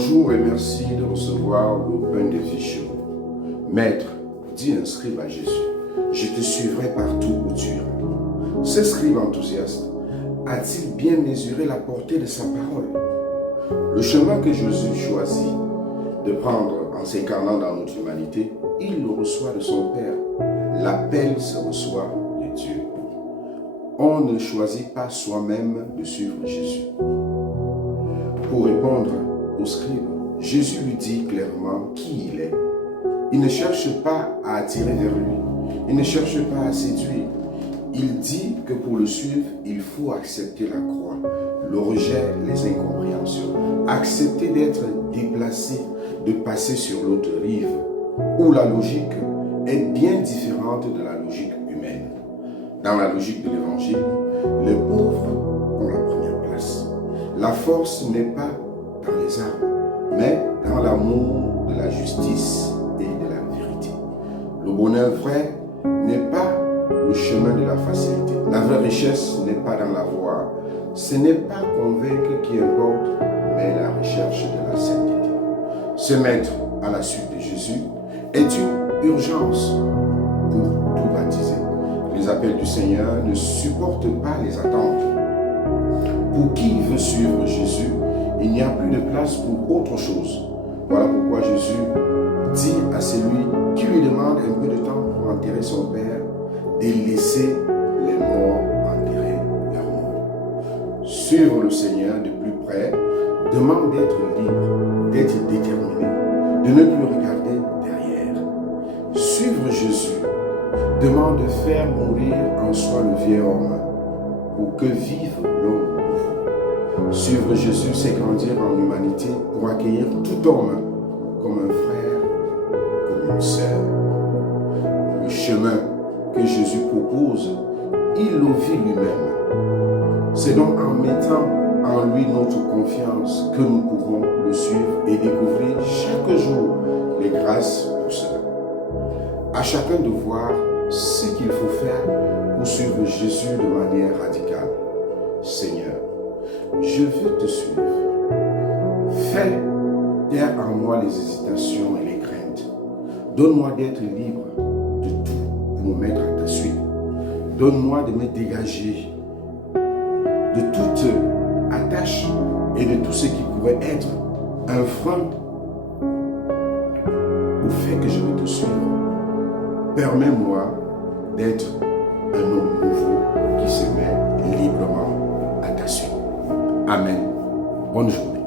Bonjour et merci de recevoir le pain de vie chez vous. Maître, dit un scribe à Jésus, je te suivrai partout où tu iras. Ce scribe enthousiaste a-t-il bien mesuré la portée de sa parole? Le chemin que Jésus choisit de prendre en s'incarnant dans notre humanité, il le reçoit de son Père. L'appel se reçoit de Dieu. On ne choisit pas soi-même de suivre Jésus. Pour répondre au scribe, Jésus lui dit clairement qui il est. Il ne cherche pas à attirer vers lui. Il ne cherche pas à séduire. Il dit que pour le suivre, il faut accepter la croix, le rejet, les incompréhensions, accepter d'être déplacé, de passer sur l'autre rive, où la logique est bien différente de la logique humaine. Dans la logique de l'évangile, les pauvres ont la première place. La force n'est pas dans les armes, mais dans l'amour de la justice et de la vérité. Le bonheur vrai n'est pas le chemin de la facilité. La vraie richesse n'est pas dans la voie. Ce n'est pas convaincre qui importe, mais la recherche de la sainteté. Se mettre à la suite de Jésus est une urgence pour tout baptiser. Les appels du Seigneur ne supportent pas les attentes. Pour qui veut suivre Jésus, il n'y a plus de place pour autre chose. Voilà pourquoi Jésus dit à celui qui lui demande un peu de temps pour enterrer son Père, de laisser les morts enterrer leurs morts. Suivre le Seigneur de plus près demande d'être libre, d'être déterminé, de ne plus regarder derrière. Suivre Jésus demande de faire mourir en soi le vieil homme pour que vive l'homme nouveau. Suivre Jésus, c'est grandir en humanité pour accueillir tout homme comme un frère, comme une sœur. Le chemin que Jésus propose, il le vit lui-même. C'est donc en mettant en lui notre confiance que nous pouvons le suivre et découvrir chaque jour les grâces pour cela. À chacun de voir ce qu'il faut faire pour suivre Jésus de manière radicale. Seigneur, je veux te suivre. Fais taire en moi les hésitations et les craintes. Donne-moi d'être libre de tout pour me mettre à ta suite. Donne-moi de me dégager de toute attache et de tout ce qui pourrait être un frein au fait que je vais te suivre. Permets-moi d'être un homme nouveau qui se met librement à ta suite. Amen. Bonne journée.